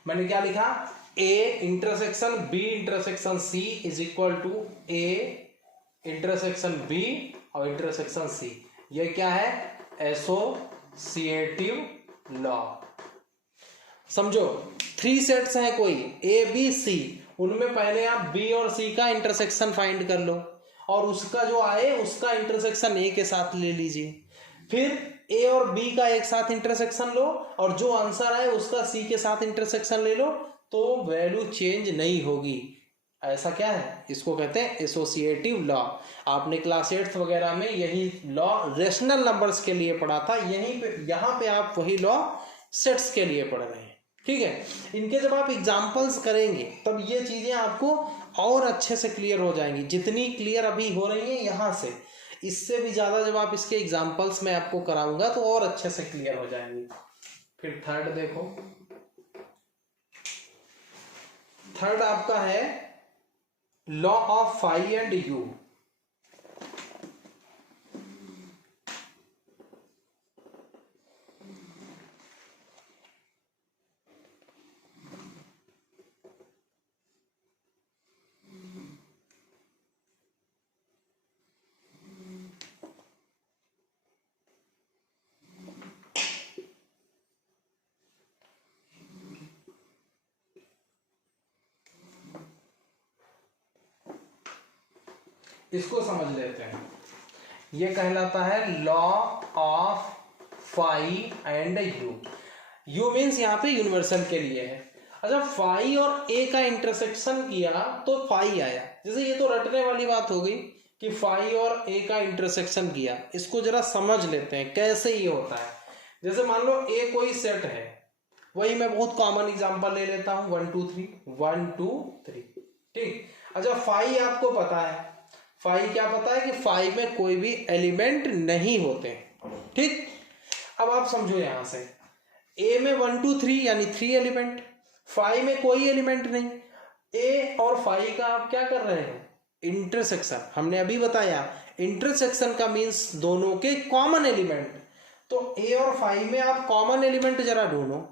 मैंने क्या लिखा? A intersection B intersection C is equal to A intersection B और इंटरसेक्शन सी। ये क्या है? Associative law. समझो, थ्री सेट्स हैं कोई ए बी सी, उनमें पहले आप बी और सी का इंटरसेक्शन फाइंड कर लो और उसका जो आए उसका इंटरसेक्शन ए के साथ ले लीजिए, फिर ए और बी का एक साथ इंटरसेक्शन लो और जो आंसर आए उसका सी के साथ इंटरसेक्शन ले लो, तो वैल्यू चेंज नहीं होगी। ऐसा क्या है? इसको कहते हैं एसोसिएटिव लॉ। आपने क्लास 8 वगैरह में यही लॉ रेशनल नंबर्स के लिए पढ़ा था, यहीं पे यहाँ पे आप वही लॉ सेट्स के लिए पढ़ रहे हैं। ठीक है, इनके जब आप एग्जाम्पल्स करेंगे तब ये चीजें आपको और अच्छे से क्लियर हो जाएंगी। जितनी क्लियर अभी हो रही है यहाँ से, इससे भी ज्यादा जब आप इसके एग्जाम्पल्स में आपको कराऊंगा तो और अच्छे से क्लियर हो जाएंगी। फिर थर्ड देखो, थर्ड आपका है law of phi and U. इसको समझ लेते हैं। ये कहलाता है law of phi and U. U means यहाँ पे यूनिवर्सल के लिए है। अच्छा, फाई और ए का इंटरसेक्शन किया तो फाई आया। जैसे ये तो रटने वाली बात हो गई कि फाई और ए का इंटरसेक्शन किया। इसको जरा समझ लेते हैं कैसे ये होता है। जैसे मान लो ए कोई सेट है, वही मैं बहुत कॉमन एग्जांपल ले लेता हूं, 1 2 3 1 2 3। ठीक। अच्छा, फाई आपको पता है, फाई क्या पता है कि फाई में कोई भी एलिमेंट नहीं होते। ठीक। अब आप समझो यहां से, ए में 1 2 3 यानी 3 एलिमेंट, फाई में कोई एलिमेंट नहीं। ए और फाई का आप क्या कर रहे हो? इंटरसेक्शन। हमने अभी बताया इंटरसेक्शन का मीन्स दोनों के कॉमन एलिमेंट। तो ए और फाई में आप कॉमन एलिमेंट जरा ढूंढो,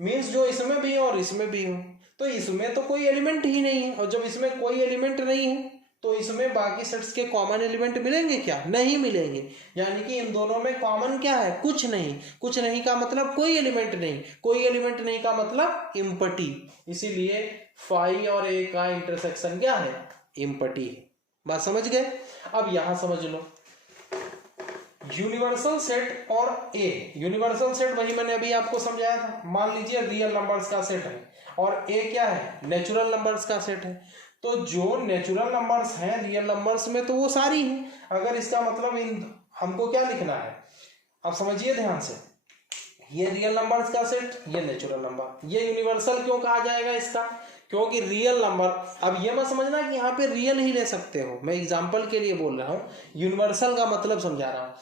मीन्स जो इसमें भी हो और इसमें भी हो। तो इसमें तो कोई एलिमेंट ही नहीं है, और जब इसमें कोई एलिमेंट नहीं है तो इसमें बाकी सेट्स के कॉमन एलिमेंट मिलेंगे क्या? नहीं मिलेंगे। यानी कि इन दोनों में कॉमन क्या है? कुछ नहीं। कुछ नहीं का मतलब कोई एलिमेंट नहीं, कोई एलिमेंट नहीं का मतलब इम्पटी। इसीलिए फाई और ए का इंटरसेक्शन क्या है? इम्पटी। बात समझ गए? अब यहां समझ लो, यूनिवर्सल सेट और ए। यूनिवर्सल सेट वही मैंने अभी आपको समझाया था। मान लीजिए रियल नंबर्स का सेट है और ए क्या है? नेचुरल नंबर्स का सेट है। तो जो नेचुरल नंबर्स हैं रियल नंबर्स में तो वो सारी हैं। अगर इसका मतलब इन हमको क्या लिखना है, आप समझिए ध्यान से, ये रियल नंबर्स का सेट, ये नेचुरल नंबर, ये यूनिवर्सल क्यों कहा जाएगा इसका, क्योंकि रियल नंबर, अब ये मत समझना कि यहाँ पे रियल ही ले सकते हो, मैं एग्जांपल के लिए बोल रहा हूँ, यूनिवर्सल का मतलब समझा रहा हूँ।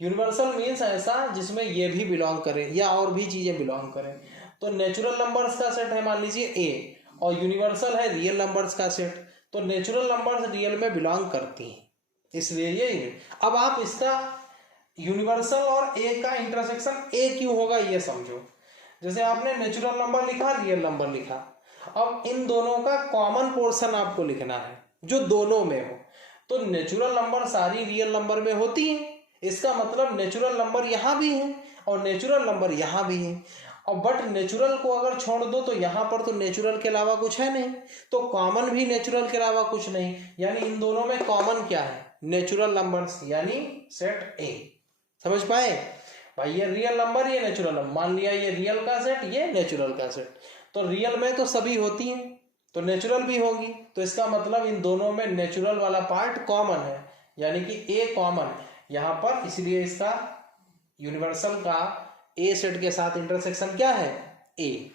यूनिवर्सल मीन्स ऐसा जिसमें ये भी बिलोंग करे या और भी चीजें बिलोंग करें। तो नेचुरल नंबर्स का सेट है मान लीजिए ए, और यूनिवर्सल है रियल नंबर्स का सेट, तो नेचुरल नंबर्स रियल में बिलोंग करती हैं, इसलिए ये। अब आप इसका यूनिवर्सल और ए का इंटरसेक्शन ए क्यों होगा ये समझो। जैसे आपने नेचुरल नंबर लिखा, रियल नंबर लिखा, अब इन दोनों का कॉमन पोर्शन आपको लिखना है जो दोनों में हो। तो नेचुरल नंबर सारी रियल नंबर में होती है, इसका मतलब नेचुरल नंबर यहाँ भी है और नेचुरल नंबर यहाँ भी है। और बट नेचुरल को अगर छोड़ दो तो यहाँ पर तो नेचुरल के अलावा कुछ है नहीं, तो कॉमन भी नेचुरल के अलावा कुछ नहीं, यानी इन दोनों में कॉमन क्या है, नेचुरल नंबर्स, यानी सेट ए। समझ पाए भाई, ये रियल नंबर ये नेचुरल नंबर, मान लिया ये रियल का सेट ये नेचुरल का सेट, तो रियल में तो सभी होती हैं तो नेचुरल भी होगी, तो इसका मतलब इन दोनों में नेचुरल वाला पार्ट कॉमन है, यानी कि ए कॉमन है यहाँ पर, इसलिए इसका यूनिवर्सल का ए सेट के साथ इंटरसेक्शन क्या है, ए।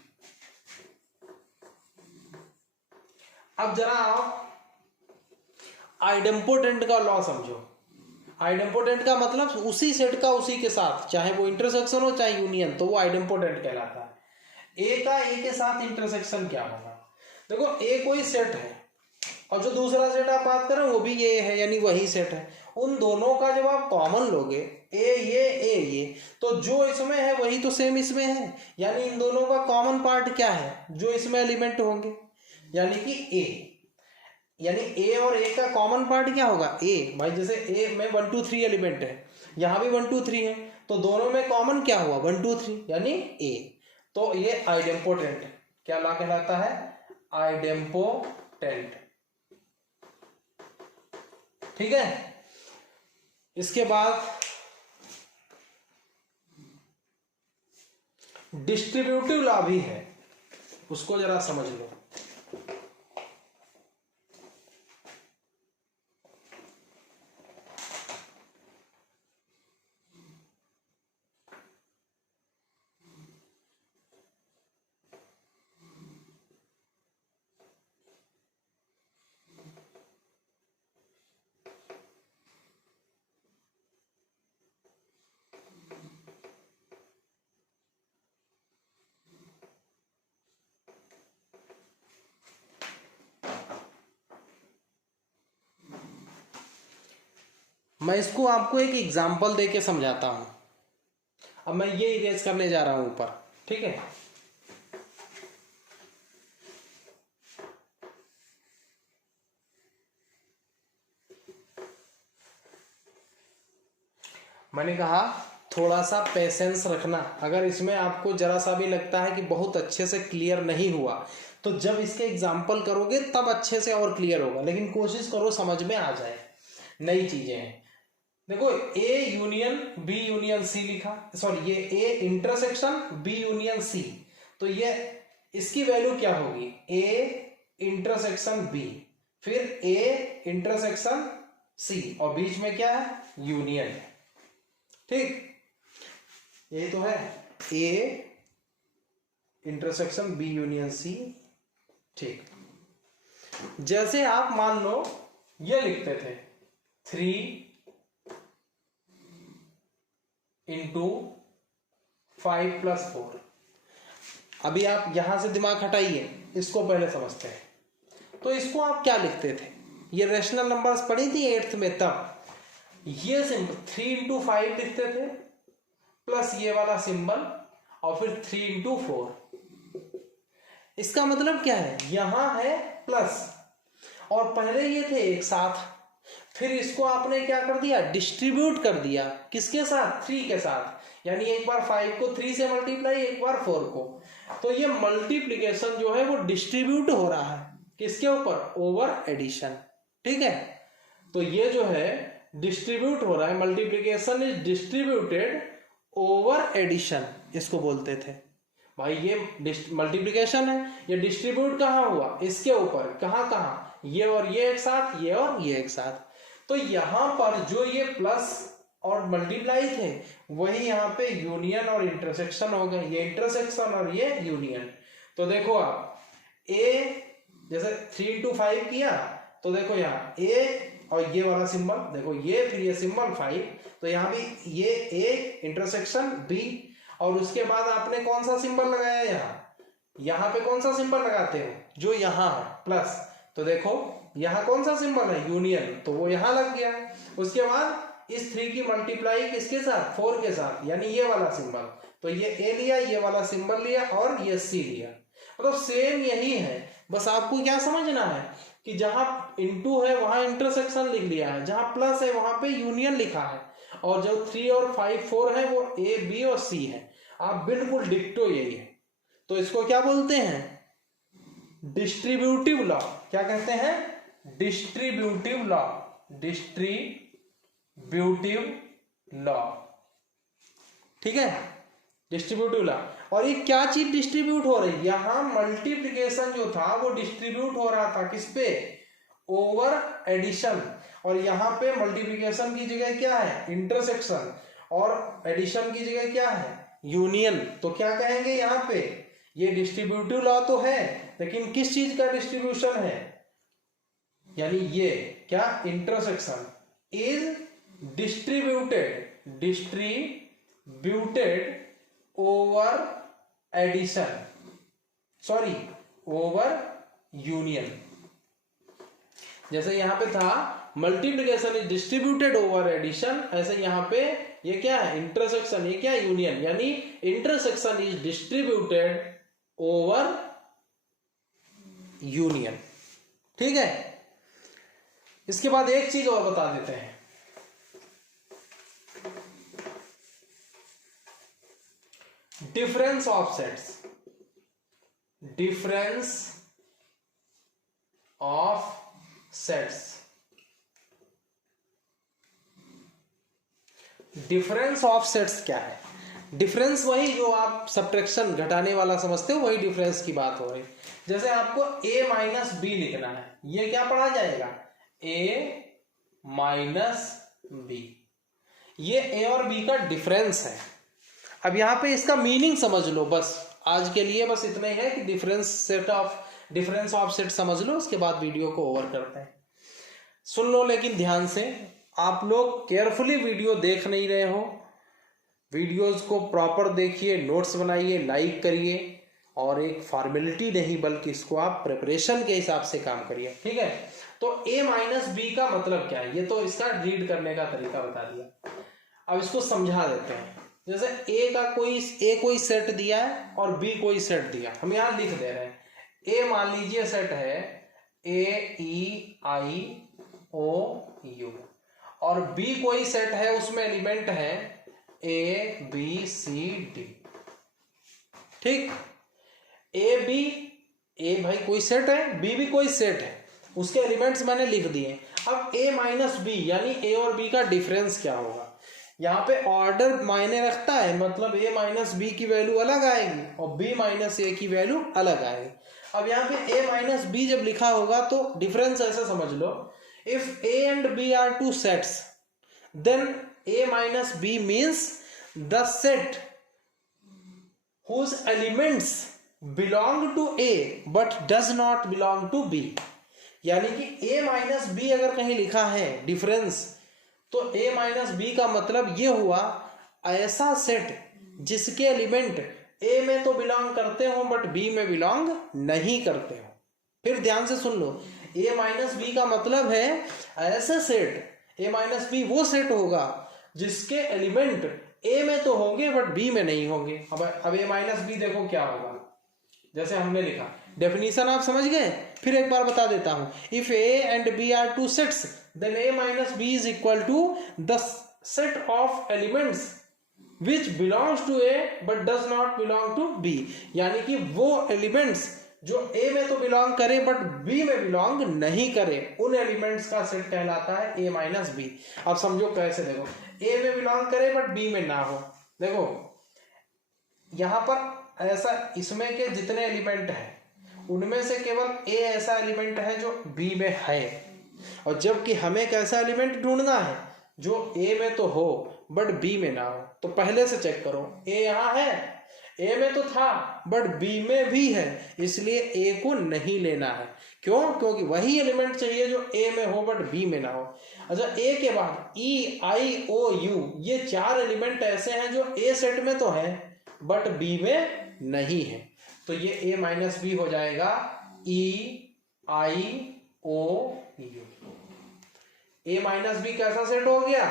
अब जरा आप आइडेम्पोटेंट का लॉ समझो। आइडेम्पोटेंट का मतलब उसी सेट का उसी के साथ, चाहे वो इंटरसेक्शन हो चाहे यूनियन, तो वो आइडेम्पोटेंट कहलाता है। ए का ए के साथ इंटरसेक्शन क्या होगा, देखो ए कोई सेट है और जो दूसरा सेट आप बात कर रहे हो वो भी ये है, यानी वही सेट है, उन दोनों का जब आप कॉमन लोगे ए ये, तो जो इसमें है वही तो सेम इसमें है, यानी इन दोनों का कॉमन पार्ट क्या है, जो इसमें एलिमेंट होंगे, यानी कि ए, यानी ए और ए का कॉमन पार्ट क्या होगा, ए। भाई जैसे ए में 1 2 3 एलिमेंट है, यहाँ भी 1 2 3 है, तो दोनों में कॉमन क्या हुआ 1 2 3, यानी ए। तो ये आइडेम्पोटेंट क्या ला कहलाता है, आइडेम्पोटेंट। ठीक है, इसके बाद डिस्ट्रीब्यूटिव लॉ भी है, उसको जरा समझ लो। मैं इसको आपको एक एग्जाम्पल देके समझाता हूं। अब मैं ये इरेज करने जा रहा हूं ऊपर, ठीक है। मैंने कहा थोड़ा सा पेशेंस रखना, अगर इसमें आपको जरा सा भी लगता है कि बहुत अच्छे से क्लियर नहीं हुआ तो जब इसके एग्जाम्पल करोगे तब अच्छे से और क्लियर होगा, लेकिन कोशिश करो समझ में आ जाए, नई चीजें हैं। देखो A union B union C लिखा, सॉरी ये A intersection B union C, तो ये इसकी वैल्यू क्या होगी, ए इंटरसेक्शन बी, फिर ए इंटरसेक्शन सी, और बीच में क्या है यूनियन। ठीक, ये तो है A intersection B union C. ठीक, जैसे आप मान लो ये लिखते थे 3 इंटू 5 प्लस 4। अभी आप यहां से दिमाग हटाइए, इसको पहले समझते हैं। तो इसको आप क्या लिखते थे, ये रेशनल नंबर्स पढ़ी थी 8th में, तब ये सिंबल 3 इंटू 5 लिखते थे प्लस ये वाला सिंबल और फिर 3 इंटू 4। इसका मतलब क्या है, यहां है प्लस और पहले ये थे एक साथ, फिर इसको आपने क्या कर दिया डिस्ट्रीब्यूट कर दिया, किसके साथ 3 के साथ, यानी एक बार 5 को 3 से मल्टीप्लाई, एक बार 4 को, तो ये मल्टीप्लिकेशन जो है वो डिस्ट्रीब्यूट हो रहा है किसके ऊपर, ओवर एडिशन। ठीक है, तो ये जो है डिस्ट्रीब्यूट हो रहा है, multiplication is distributed over addition, इसको बोलते थे। भाई ये मल्टीप्लिकेशन है, ये डिस्ट्रीब्यूट कहाँ हुआ, इसके ऊपर, कहाँ कहाँ, ये और ये एक साथ, ये और ये एक साथ। तो यहां पर जो ये प्लस और मल्टीप्लाई थे वही यहाँ पे यूनियन और इंटरसेक्शन हो गए, ये इंटरसेक्शन और ये यूनियन। तो देखो आप ए जैसे 3 into 5 किया तो देखो यहाँ ए और ये वाला सिंबल देखो, ये फिर ये सिंबल 5, तो यहाँ भी ये ए इंटरसेक्शन बी, और उसके बाद आपने कौन सा सिंबल लगाया यहाँ पे कौन सा सिंबल लगाते हो, जो यहाँ है प्लस, तो देखो यहाँ कौन सा सिंबल है यूनियन, तो वो यहाँ लग गया। उसके बाद इस 3 की मल्टीप्लाई किसके साथ, 4 के साथ, यानी ये वाला सिंबल, तो ये ए लिया, ये वाला सिंबल लिया और ये सी लिया। मतलब सेम यही है, बस आपको क्या समझना है कि जहां इनटू है वहां इंटरसेक्शन लिख लिया है, जहां प्लस है वहां पे यूनियन लिखा है, और जो 3 और 5 4 है वो ए बी और सी है। आप बिल्कुल डिक्टो यही है। तो इसको क्या बोलते हैं, डिस्ट्रीब्यूटिव लॉ। क्या कहते हैं, डिस्ट्रीब्यूटिव लॉ, डिस्ट्रीब्यूटिव लॉ, ठीक है, डिस्ट्रीब्यूटिव लॉ। और ये क्या चीज डिस्ट्रीब्यूट हो रही है, यहां मल्टीप्लिकेशन जो था वो डिस्ट्रीब्यूट हो रहा था किस पे, ओवर एडिशन, और यहाँ पे मल्टीप्लिकेशन की जगह क्या है, इंटरसेक्शन, और एडिशन की जगह क्या है, यूनियन। तो क्या कहेंगे यहाँ पे, ये डिस्ट्रीब्यूटिव लॉ तो है लेकिन किस चीज का डिस्ट्रीब्यूशन है, यानी ये क्या, intersection is distributed over addition, sorry over union. जैसे यहां पे था multiplication is distributed over addition, ऐसे यहां पे ये क्या है, इंटरसेक्शन, ये क्या है, यूनियन, यानी intersection is distributed over union. ठीक है, इसके बाद एक चीज और बता देते हैं, difference of sets, difference of sets, difference of sets क्या है, डिफरेंस वही जो आप सब्ट्रैक्शन घटाने वाला समझते हो, वही डिफरेंस की बात हो रही। जैसे आपको a माइनस बी लिखना है, ये क्या पढ़ा जाएगा, a माइनस बी, ये a और b का डिफरेंस है। अब यहां पे इसका मीनिंग समझ लो, बस आज के लिए बस इतना ही है कि डिफरेंस ऑफ सेट समझ लो, उसके बाद वीडियो को ओवर करते हैं। सुन लो लेकिन ध्यान से, आप लोग केयरफुली वीडियो देख नहीं रहे हो, वीडियोस को प्रॉपर देखिए, नोट्स बनाइए, लाइक करिए, और एक फॉर्मेलिटी नहीं बल्कि इसको आप प्रिपरेशन के हिसाब से काम करिए, ठीक है। तो a माइनस बी का मतलब क्या है, ये तो इसका रीड करने का तरीका बता दिया। अब इसको समझा देते हैं। जैसे a कोई सेट दिया है और b कोई सेट दिया, हम यहां लिख दे रहे हैं। a मान लीजिए सेट है a e i o u, और b कोई सेट है, उसमें एलिमेंट है a b c d, ठीक। ए भाई कोई सेट है, बी भी कोई सेट है, उसके एलिमेंट्स मैंने लिख दिए। अब a माइनस बी यानी a और b का डिफरेंस क्या होगा, यहाँ पे ऑर्डर मायने रखता है, मतलब a माइनस बी की वैल्यू अलग आएगी और b माइनस ए की वैल्यू अलग आएगी। अब यहाँ पे a माइनस बी जब लिखा होगा तो डिफरेंस ऐसा समझ लो, if a and b are two sets then a minus B means the set whose elements belong to A but does not belong to B। यानी कि A माइनस बी अगर कहीं लिखा है डिफरेंस, तो A माइनस बी का मतलब ये हुआ ऐसा सेट जिसके एलिमेंट A में तो बिलोंग करते हो बट B में बिलोंग नहीं करते हो। फिर ध्यान से सुन लो, A माइनस बी का मतलब है ऐसा सेट, A माइनस बी वो सेट होगा जिसके एलिमेंट A में तो होंगे बट B में नहीं होंगे। अब A माइनस बी देखो क्या होगा, जैसे हमने लिखा, डेफिनेशन आप समझ गए, फिर एक बार बता देता हूं। If A and B are two sets then A minus B is equal to the set of elements which belongs to A but does not belong to B। यानी कि वो एलिमेंट्स जो A में तो बिलोंग करे but B में belong नहीं करे, उन एलिमेंट्स का सेट कहलाता है A माइनस बी। अब समझो कैसे, देखो A में बिलोंग करे बट B में ना हो, देखो यहां पर ऐसा, इसमें के जितने एलिमेंट हैं उनमें से केवल ए ऐसा एलिमेंट है जो बी में है, और जबकि हमें एक ऐसा एलिमेंट ढूंढना है जो ए में तो हो बट बी में ना हो। तो पहले से चेक करो, ए यहाँ है, ए में तो था बट बी में भी है, इसलिए ए को नहीं लेना है। क्यों? क्योंकि वही एलिमेंट चाहिए जो ए में हो बट बी में ना हो। अच्छा, ए के बाद ई आई ओ यू, ये 4 एलिमेंट ऐसे हैं जो ए सेट में तो है बट बी में नहीं है, तो ये ए माइनस बी हो जाएगा ई आई ओ यू। ए माइनस बी कैसा सेट हो गया?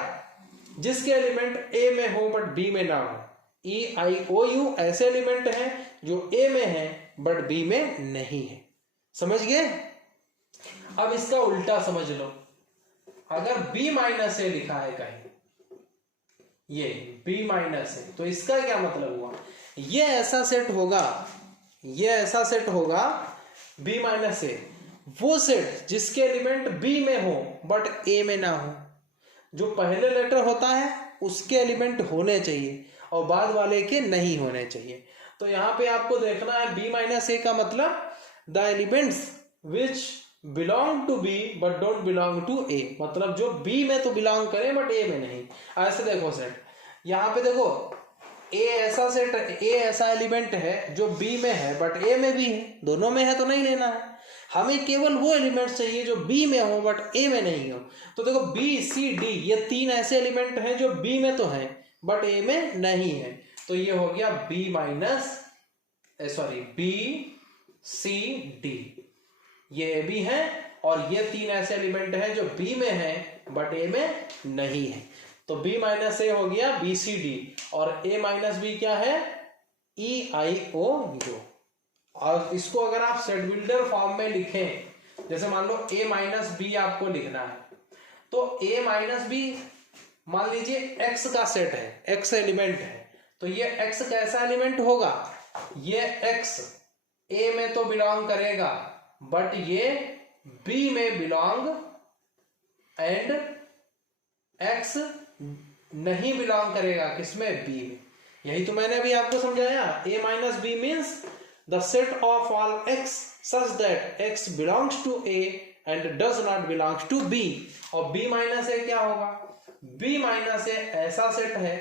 जिसके एलिमेंट ए में हो बट बी में ना हो। ई आई ओ यू ऐसे एलिमेंट हैं जो ए में है बट बी में नहीं है। समझ गए? अब इसका उल्टा समझ लो, अगर b माइनस ए लिखा है कहीं, ये b माइनस ए, तो इसका क्या मतलब हुआ? ये ऐसा सेट होगा, ये ऐसा सेट होगा b माइनस ए, वो सेट जिसके एलिमेंट b में हो बट a में ना हो। जो पहले लेटर होता है उसके एलिमेंट होने चाहिए और बाद वाले के नहीं होने चाहिए। तो यहां पे आपको देखना है b माइनस ए का मतलब the elements which belong to B but don't belong to A, मतलब जो बी में तो बिलोंग करे बट ए में नहीं। ऐसे देखो सेट, यहाँ पे देखो ए ऐसा सेट, ए ऐसा एलिमेंट है जो बी में है बट ए में भी है, दोनों में है तो नहीं लेना है। हमें केवल वो एलिमेंट चाहिए जो बी में हो बट ए में नहीं हो। तो देखो बी सी डी, ये 3 ऐसे एलिमेंट हैं जो बी में तो हैं बट ए में नहीं है। तो ये हो गया B minus B C D, ये ए बी है, और ये 3 ऐसे एलिमेंट हैं जो बी में है बट ए में नहीं है। तो b माइनस ए हो गया बी सी डी, और a माइनस बी क्या है? ई आई ओ यू। और इसको अगर आप सेट बिल्डर फॉर्म में लिखें, जैसे मान लो a माइनस बी आपको लिखना है, तो a माइनस बी मान लीजिए x का सेट है, x एलिमेंट है, तो ये x कैसा एलिमेंट होगा? ये x a में तो बिलोंग करेगा बट ये b में बिलोंग एंड x नहीं बिलोंग करेगा किसमें? b में। यही तो मैंने अभी आपको समझाया। a minus B means the set of all x such that x belongs to a and does not belongs to b। और b माइनस ए क्या होगा? b माइनस ए ऐसा सेट है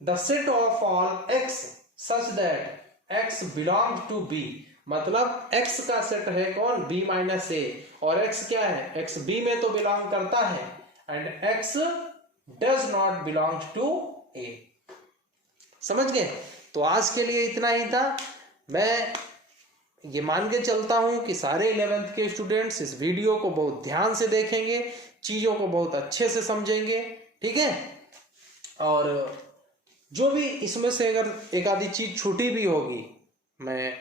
the set of all x such that x belongs to b, मतलब x का set है कौन? b minus ए, और x क्या है? x b में तो बिलोंग करता है and x does not belong to a। समझ गए? तो आज के लिए इतना ही था। मैं ये मान के चलता हूं कि सारे 11th के स्टूडेंट्स इस वीडियो को बहुत ध्यान से देखेंगे, चीजों को बहुत अच्छे से समझेंगे, ठीक है? और जो भी इसमें से अगर एक आधी चीज छूटी भी होगी, मैं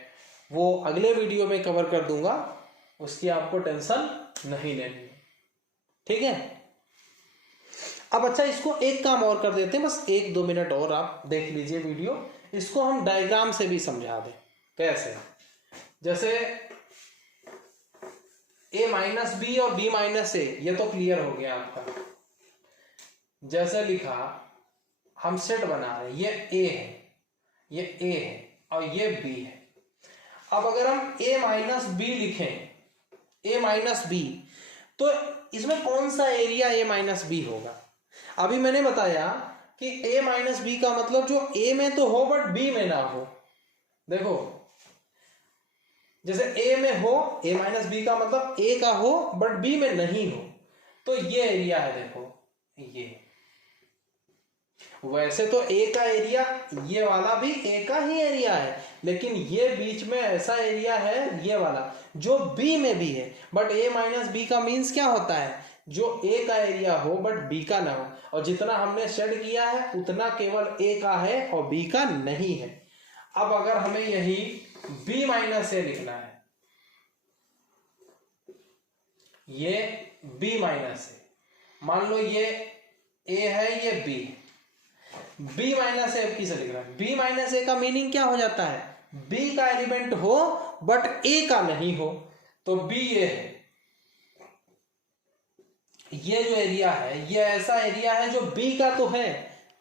वो अगले वीडियो में कवर कर दूंगा, उसकी आपको टेंशन नहीं लेनी, ठीक है? अब अच्छा, इसको एक काम और कर देते हैं, बस 1-2 मिनट और आप देख लीजिए वीडियो। इसको हम डायग्राम से भी समझा दें। कैसे? जैसे a माइनस बी और b माइनस ए, ये तो क्लियर हो गया आपका। जैसे लिखा, हम सेट बना रहे, ये a है, ये a है और ये b है। अब अगर हम a माइनस बी लिखें, a माइनस बी, तो इसमें कौन सा एरिया a माइनस बी होगा? अभी मैंने बताया कि a माइनस बी का मतलब जो a में तो हो बट b में ना हो। देखो, जैसे a में हो, a माइनस बी का मतलब a का हो बट b में नहीं हो, तो ये एरिया है। देखो ये, वैसे तो a का एरिया, ये वाला भी a का ही एरिया है, लेकिन ये बीच में ऐसा एरिया है ये वाला जो b में भी है। बट a माइनस बी का मीन्स क्या होता है? जो a का एरिया हो बट b का ना हो। और जितना हमने सेट किया है उतना केवल a का है और b का नहीं है। अब अगर हमें यही b माइनस ए लिखना है, ये b माइनस ए, मान लो ये a है, ये b है, b माइनस ए किसे लिख रहा है? b माइनस ए का मीनिंग क्या हो जाता है? b का एलिमेंट हो बट a का नहीं हो, तो b ये है। ये जो एरिया है, ये ऐसा एरिया है जो b का तो है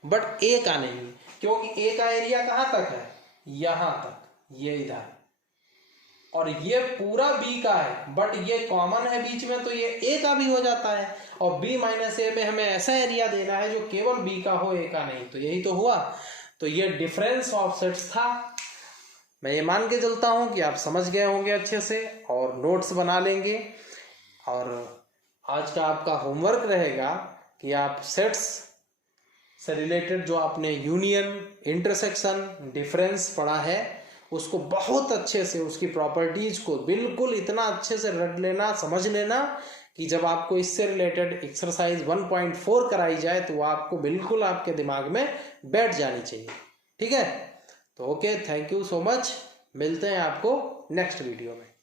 बट a का नहीं, क्योंकि a का एरिया कहां तक है? यहां तक, ये इधर। और ये पूरा बी का है, बट ये कॉमन है बीच में तो ये ए का भी हो जाता है, और बी माइनस ए में हमें ऐसा एरिया देना है जो केवल बी का हो, ए का नहीं। तो यही तो हुआ। तो ये डिफरेंस ऑफ सेट्स था। मैं ये मान के चलता हूं कि आप समझ गए होंगे अच्छे से और नोट्स बना लेंगे। और आज का आपका होमवर्क रहेगा कि आप सेट्स से रिलेटेड जो आपने यूनियन, इंटरसेक्शन, डिफरेंस पढ़ा है उसको बहुत अच्छे से, उसकी प्रॉपर्टीज को बिल्कुल इतना अच्छे से रट लेना, समझ लेना कि जब आपको इससे रिलेटेड एक्सरसाइज 1.4 कराई जाए तो वो आपको बिल्कुल आपके दिमाग में बैठ जानी चाहिए। ठीक है, तो okay, thank you so much. मिलते हैं आपको नेक्स्ट वीडियो में।